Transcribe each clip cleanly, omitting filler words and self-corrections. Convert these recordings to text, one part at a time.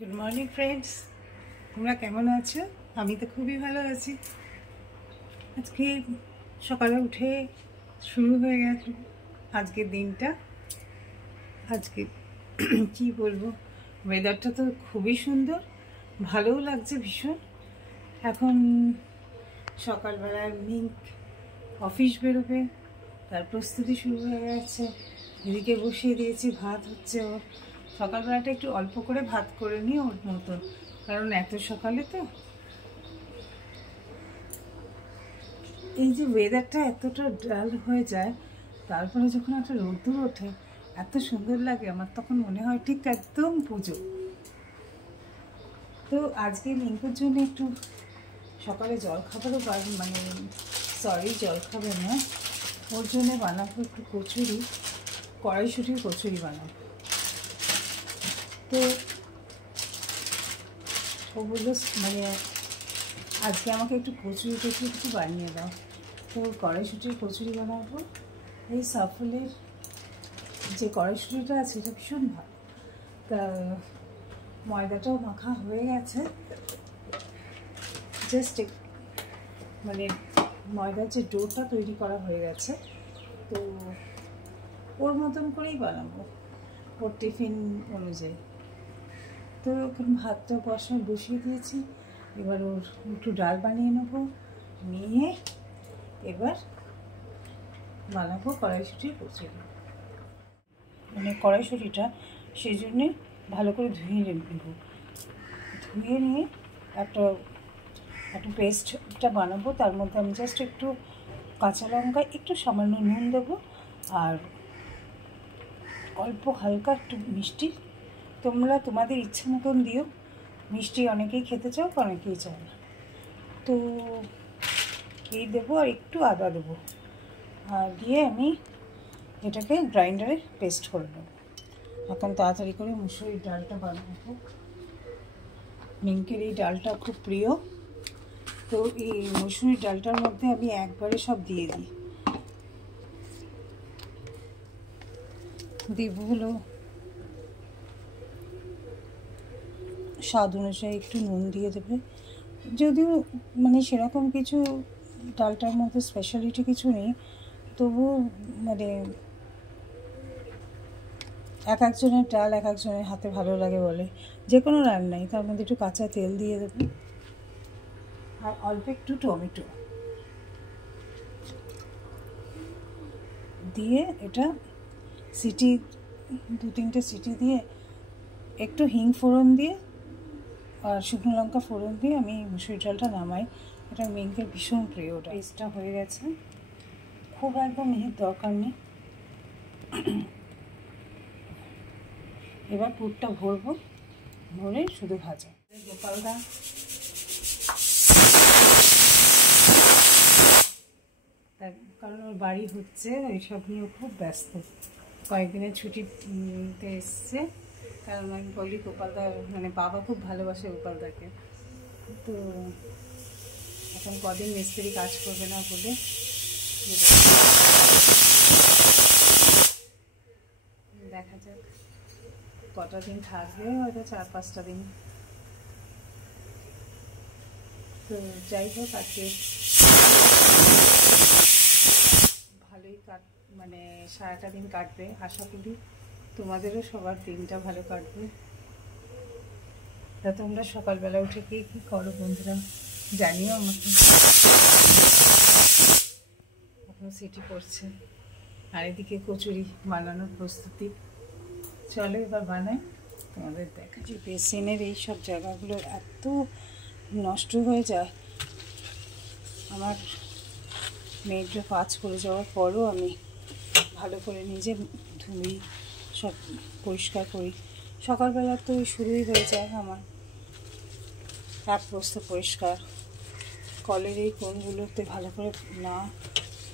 Good morning friends, তোমরা কেমন আছো? আমি তো খুবই ভালো আছি। আজকে সকালে উঠে শুরু হয়ে গেছে আজকের দিনটা। আজকে কি বলবো, ওয়েদারটা তো খুবই সুন্দর, ভালোও লাগছে ভীষণ। এখন সকালবেলায় মিঙ্ক অফিস বেরোবে, তার প্রস্তুতি শুরু হয়ে গেছে। এদিকে বসিয়ে দিয়েছি, ভাত হচ্ছে ওর। সকালবেলাটা একটু অল্প করে ভাত করে নিই ওর মতো, কারণ এত সকালে তো। এই যে ওয়েদারটা এতটা ডাল হয়ে যায়, তারপরে যখন একটা রোদ্দুর ওঠে এত সুন্দর লাগে আমার, তখন মনে হয় ঠিক একদম পুজো। তো আজকে মিঙ্কুর জন্য একটু সকালে জলখাবারও জলখাবার না, ওর জন্য বানাবো একটু কচুরি, কড়াইশুঁটির কচুরি বানাবো। তো ও বললো আজকে আমাকে একটু কচুরি একটু বানিয়ে দাও। তো কড়াইশুঁটির কচুরি বানাবো। এই সাফলের যে কড়াইশুঁটিটা আছে এটা ভীষণ ভালো। তা ময়দাটাও মাখা হয়ে গেছে, জাস্ট ময়দার যে ডোটা তৈরি করা হয়ে গেছে। তো ওর মতন করেই বানাবো, ওর টিফিন অনুযায়ী। তো এখন ভাতটা বসিয়ে দিয়েছি, এবার ওর একটু ডাল বানিয়ে নেবো, নিয়ে এবার বানাবো কড়াইশুঁটির কচুরি। কড়াইশুঁটিটা সেই জন্যে ভালো করে ধুয়ে নেব, ধুয়ে নিয়ে একটা পেস্টটা বানাবো। তার মধ্যে আমি জাস্ট একটু কাঁচা লঙ্কা, একটু সামান্য নুন দেবো, আর অল্প হালকা একটু মিষ্টি। তোমরা তোমাদের ইচ্ছা মতন দিও, মিষ্টি অনেকেই খেতে চাও, অনেকেই চায় না। তো এই দেবো, আর একটু আদা দেবো, আর দিয়ে আমি এটাকে গ্রাইন্ডারে পেস্ট করে নেবো। এখন তাড়াতাড়ি করে মুসুরির ডালটা বানাবো। মিঙ্কের এই ডালটা খুব প্রিয়, তো এই মুসুরির ডালটার মধ্যে আমি একবারে সব দিয়ে দিই। দেব হলো স্বাদ অনুযায়ী একটু নুন দিয়ে দেবে, যদিও সেরকম কিছু ডালটার মধ্যে স্পেশালিটি কিছু নেই, তবু এক একজনের ডাল এক একজনের হাতে ভালো লাগে বলে। যে কোনো রান্নাই তার মধ্যে একটু কাঁচা তেল দিয়ে দেবে, আর অল্প একটু টমেটো দিয়ে এটা দু তিনটে সিটি দিয়ে, একটু হিং ফোড়ন দিয়ে আর শুকনো লঙ্কা ফোড়ন দিয়ে আমি মুসুরি ডালটা নামাই। এটা মিঙ্কের ভীষণ প্রিয়। ওটা পেস্টটা হয়ে গেছে, খুব একদম মিহির দরকার নেই। এবার পুরটা ভরবো, ভরে শুধু ভাজা। গোপালদা কারণ ওর বাড়ি হচ্ছে, এইসব নিয়েও খুব ব্যস্ত। কয়েকদিনের ছুটিতে এসছে, কারণ আমি বলি গোপালদা বাবা খুব ভালোবাসে গোপালদাকে। তো এখন কদিন মিস্ত্রি কাজ করবে না বলে দেখা যাক কটা দিন থাকবে, হয়তো 4-5টা দিন। তো যাই হোক, আজকে ভালোই সারাটা দিন কাটবে। আশা করি তোমাদেরও সবার দিনটা ভালো কাটবে। তা তোমরা সকালবেলা উঠে কি করো বন্ধুরা, জানিও আমাকে। এখন সিটি পড়ছে, আর এদিকে কচুরি বানানোর প্রস্তুতি। চলো এবার বানাই, তোমাদের দেখা। যে বেসিনের এইসব জায়গাগুলো এত নষ্ট হয়ে যায়, আমার মেয়েটা কাজ করে যাওয়ার পরও আমি ভালো করে নিজে ধুই, সব পরিষ্কার করি। সকালবেলা তো শুরুই হয়ে যায় আমার এক প্রস্ত পরিষ্কার। কলের এই কোণগুলোতে ভালো করে না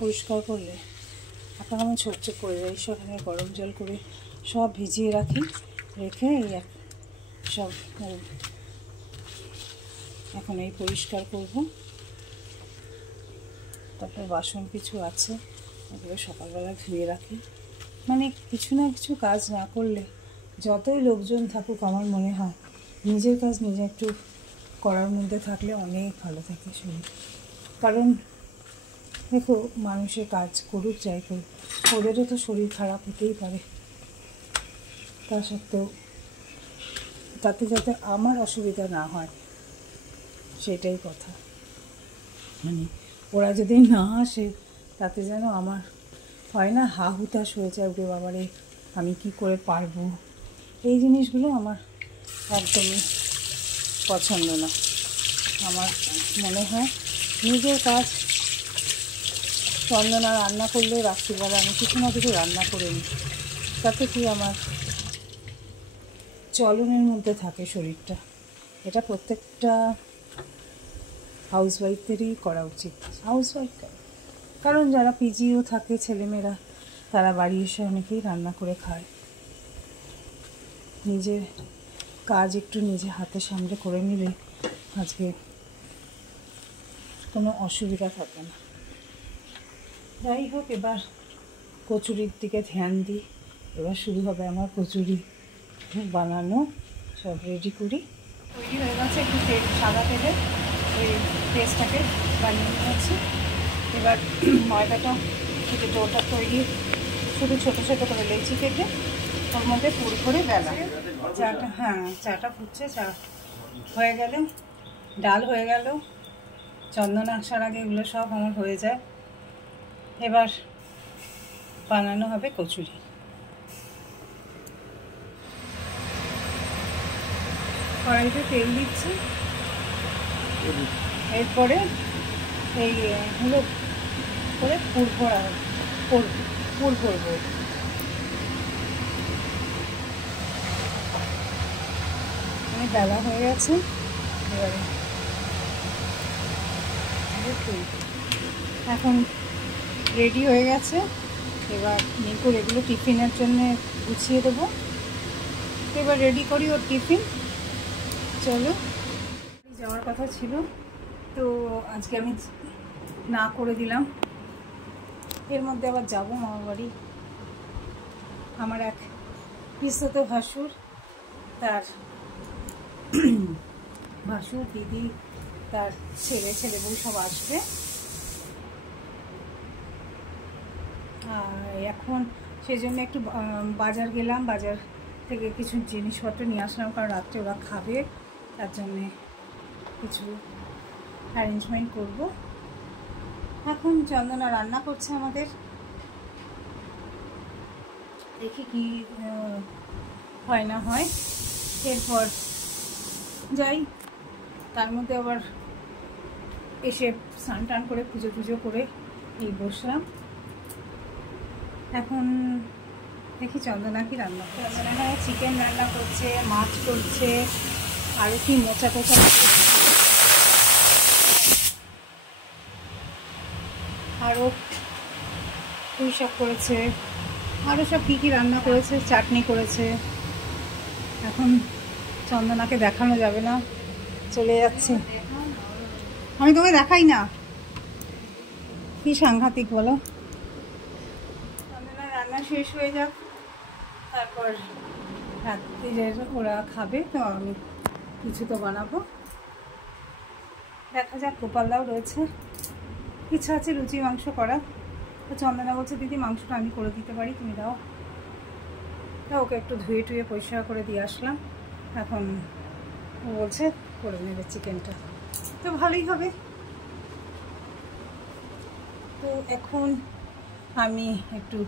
পরিষ্কার করলে এখন আমি ছোপ করে যাই। সেখানে গরম জল করে সব ভিজিয়ে রাখি, রেখে সব এখন এই পরিষ্কার করব। তারপর বাসন কিছু আছে, ওগুলো সকালবেলা ধুয়ে রাখি। কিছু না কিছু কাজ না করলে, যতই লোকজন থাকুক, আমার মনে হয় নিজের কাজ নিজে একটু করার মধ্যে থাকলে অনেক ভালো থাকে শরীর। কারণ দেখো, মানুষের কাজ করুক যাই করুক, ওদেরও তো শরীর খারাপ হতেই পারে। তা সত্ত্বেও তাতে যাতে আমার অসুবিধা না হয় সেটাই কথা। মানে ওরা যদি না আসে তাতে যেন আমার হয় না, হা হুতাশ হয়ে যায়, ওরে বাবারে আমি কি করে পারবো, এই জিনিসগুলো আমার একদমই পছন্দ না। আমার মনে হয় নিজের কাজ, চন্দনা রান্না করলেও রাত্রিবেলা আমি কিছু না কিছু রান্না করে নিই, তাতে কি আমার চলনের মধ্যে থাকে শরীরটা। এটা প্রত্যেকটা হাউসওয়াইফদেরই করা উচিত। হাউসওয়াইফ কারণ যারা পিজিও থাকে ছেলেমেয়েরা, তারা বাড়ি এসে অনেকেই রান্না করে খায়। নিজের কাজ একটু নিজে হাতে সামলে করে নিলে আজকে কোনো অসুবিধা থাকে না। যাই হোক, এবার কচুরির দিকে ধ্যান দিই। এবার শুরু হবে আমার কচুরি বানানো। সব রেডি করি। তৈরি হয়ে গেছে, একটু সাদা তেলে ওই পেস্টটাকে বানিয়ে নিয়েছি। এবার ময়দাটা থেকে ডোটা তৈরি, শুধু ছোটো ছোটো করে লেচি কেটে ওর মধ্যে পুর করে বেলা। চাটা, হ্যাঁ চাটা ফুটছে, চা হয়ে গেলে, ডাল হয়ে গেল, চন্দনা আসার আগে এগুলো সব আমার হয়ে যায়। এবার বানানো হবে কচুরি। কড়াইতে তেল দিচ্ছি, এরপরে এই হলো করে পুর ভরা পুর করবো। ডালা হয়ে গেছে, এবারে এখন রেডি হয়ে গেছে। এবার নিকুর এগুলো টিফিনের জন্য গুছিয়ে দেবো। এবার রেডি করি ওর টিফিন। চলো, যাওয়ার কথা ছিল তো আজকে আমি না করে দিলাম। এর মধ্যে আবার যাবো মামার বাড়ি। আমার এক পিসতো ভাসুর, তার ভাসুর দিদি, তার ছেলে বউ সব আসবে। আর এখন সেই জন্য একটু বাজার গেলাম, বাজার থেকে কিছু জিনিসপত্র নিয়ে আসলাম, কারণ রাত্রে ওরা খাবে, তার জন্যে কিছু অ্যারেঞ্জমেন্ট করব। এখন চন্দনা রান্না করছে আমাদের, দেখি কি হয় না হয়। এরপর যাই, তার মধ্যে আবার এসে স্নান টান করে পুজো করে এই বসলাম। এখন দেখি চন্দনা কি রান্না করছে। চন্দনা চিকেন রান্না করছে, মাছ করছে, আরও কি মোচা টোচা, আরও পুঁই শাক করেছে, আরও সব কী কী রান্না করেছে, চাটনি করেছে। এখন চন্দনাকে দেখানো যাবে না, চলে যাচ্ছে। আমি তোমায় দেখাই না, কি সাংঘাতিক বলো। চন্দনার রান্না শেষ হয়ে যাক, তারপর রাত্রিরের ওরা খাবে, তো আমি কিছু তো বানাবো, দেখা যাক। গোপালদাও রয়েছে, ইচ্ছা আছে লুচি মাংস করা। তো চন্দনা বলছে দিদি মাংসটা আমি করে দিতে পারি, তুমি দাও। তা ওকে একটু ধুয়ে টুয়ে পরিষ্কার করে দিয়ে আসলাম। এখন ও বলছে করে নেবে চিকেনটা, তো ভালোই হবে। তো এখন আমি একটু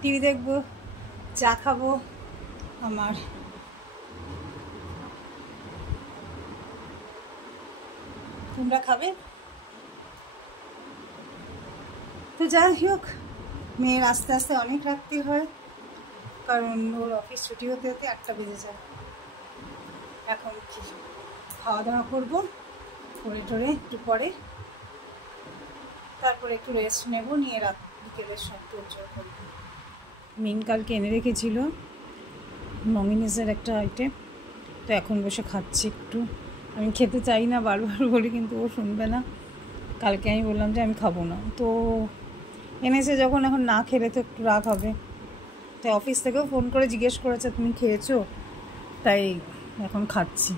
টিভি দেখবো, চা খাবো। আমার তোমরা খাবে? তো যাই হোক, মেয়ের আস্তে আস্তে অনেক রাত্রি হয়, কারণ ওর অফিস ছুটি হতে হতে 8টা বেজে যায়। এখন কি খাওয়া দাওয়া করবো, করে টোরে একটু পরে, তারপরে একটু রেস্ট নেব, নিয়ে রাত বিকেলের সব তোড়জোড় করবো। মিন কালকে এনে রেখেছিল মমিনিসের একটা আইটেম, তো এখন বসে খাচ্ছি একটু। আমি খেতে চাই না, বারবার বলি, কিন্তু ও শুনবে না। কালকে আমি বললাম যে আমি খাবো না, তো এনেছে যখন, এখন না খেলে তো একটু রাগ হবে। তাই অফিস থেকেও ফোন করে জিজ্ঞেস করেছে তুমি খেয়েছো, তাই এখন খাচ্ছি।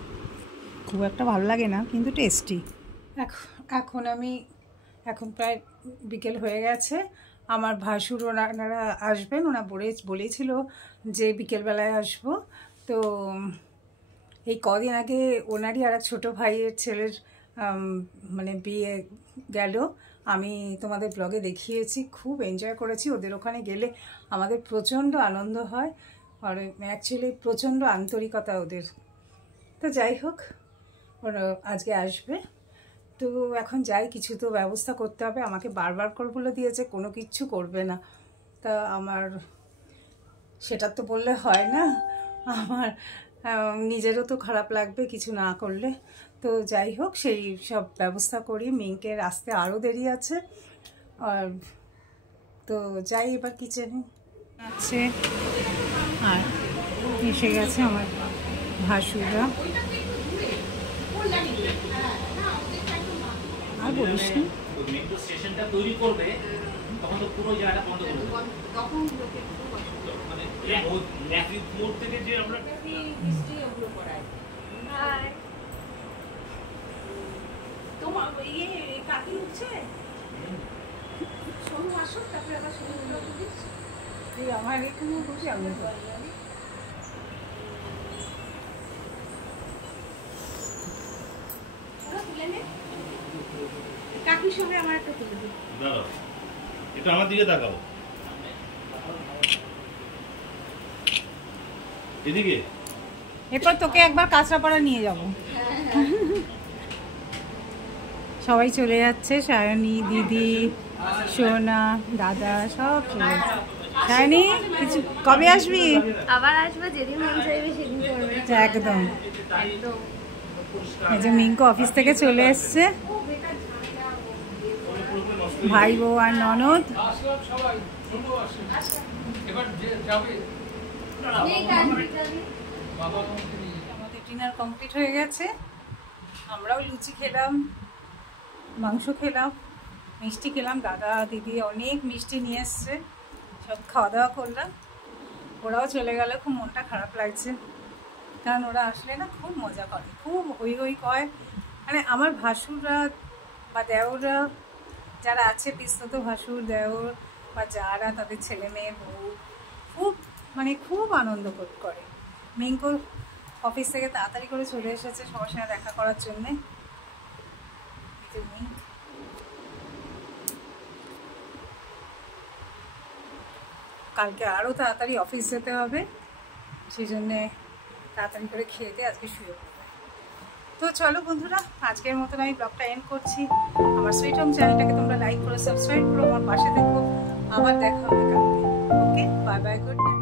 খুব একটা ভালো লাগে না, কিন্তু টেস্টি। এখন প্রায় বিকেল হয়ে গেছে। আমার ভাসুর ওনারা আসবেন, বলেছিল যে বিকেলবেলায় আসবো। তো এই কদিন আগে ওনারই আর এক ছোটো ভাইয়ের ছেলের মানে বিয়ে গেল, আমি তোমাদের ব্লগে দেখিয়েছি। খুব এনজয় করেছি ওদের ওখানে গেলে, আমাদের প্রচণ্ড আনন্দ হয়, আর অ্যাকচুয়ালি প্রচণ্ড আন্তরিকতা ওদের। তো যাই হোক, ওরা আজকে আসবে। তো এখন যাই, কিছু তো ব্যবস্থা করতে হবে। আমাকে বারবার করে বলে দিয়েছে কোনো কিচ্ছু করবে না। তা আমার সেটা তো বললে হয় না, আমার নিজেরও তো খারাপ লাগবে কিছু না করলে। তো যাই হোক, সেই সব ব্যবস্থা করি। মিঙ্কের আসতে আরও দেরি আছে। আর তো যাই এবার কিচেনে আছে। আর এসে গেছে আমার ভাসুররা। আর বলিস না, মেট্রো স্টেশনটা তৈরি করবে তখন তো পুরো জায়গাটা বন্ধ করে দেবে। তখন মানে ট্রাফিক মোড় থেকে যে আমরা হিস্ট্রি ওগুলো করাই। হাই তোমার কাকি উঠছে, সোনু আসো, তারপরে আবার সোনু দিস। এই আমার এখানে বসে আমি কাকির সঙ্গে আমার একটা তুলে দিই। দাঁড়াও, একটু আমার দিকে তাকাও, এদিকে। এরপর তোকে একবার কাঁচরাপাড়া নিয়ে যাব। সবাই চলে যাচ্ছে, সায়নী, দিদি, সোনা, দাদা সব চলে যাচ্ছে। সায়নী, কিছু কবে আসবি? আবার আসবে, যেদিন মন চাইবে সেদিন করবে। একদম। এই যে মিঙ্কু অফিস থেকে চলে এসছে, ভাই বউ আর ননদ। আমাদের ডিনার কমপ্লিট হয়ে গেছে। আমরাও লুচি খেলাম, মাংস খেলাম, মিষ্টি খেলাম। দাদা দিদি অনেক মিষ্টি নিয়ে এসছে, সব খাওয়া দাওয়া করলাম। ওরাও চলে গেল, খুব মনটা খারাপ লাগছে, কারণ ওরা আসলে না খুব মজা করে, খুব হই হই কয়। মানে আমার ভাসুররা বা দেওররা যারা আছে, পিস্তত ভাসুর, দেওর বা যারা, তাদের ছেলে মেয়ে বউ খুব আনন্দ করে। মিঙ্কু অফিস থেকে তাড়াতাড়ি করে চলে এসেছে সবার সাথে দেখা করার জন্যে। কালকে আরও তাড়াতাড়ি অফিস যেতে হবে, সেই জন্যে তাড়াতাড়ি করে খেয়ে দিয়ে আজকে শুয়ে পড়বে। তো চলো বন্ধুরা, আজকের মতন আমি ব্লগটা এন্ড করছি। আমার সুইট হোম চ্যানেলটাকে তোমরা লাইক করো, সাবস্ক্রাইব করো, আমার পাশে দেখো। আবার দেখা হবে কালকে। ওকে, বাই বাই, গুড নাইট।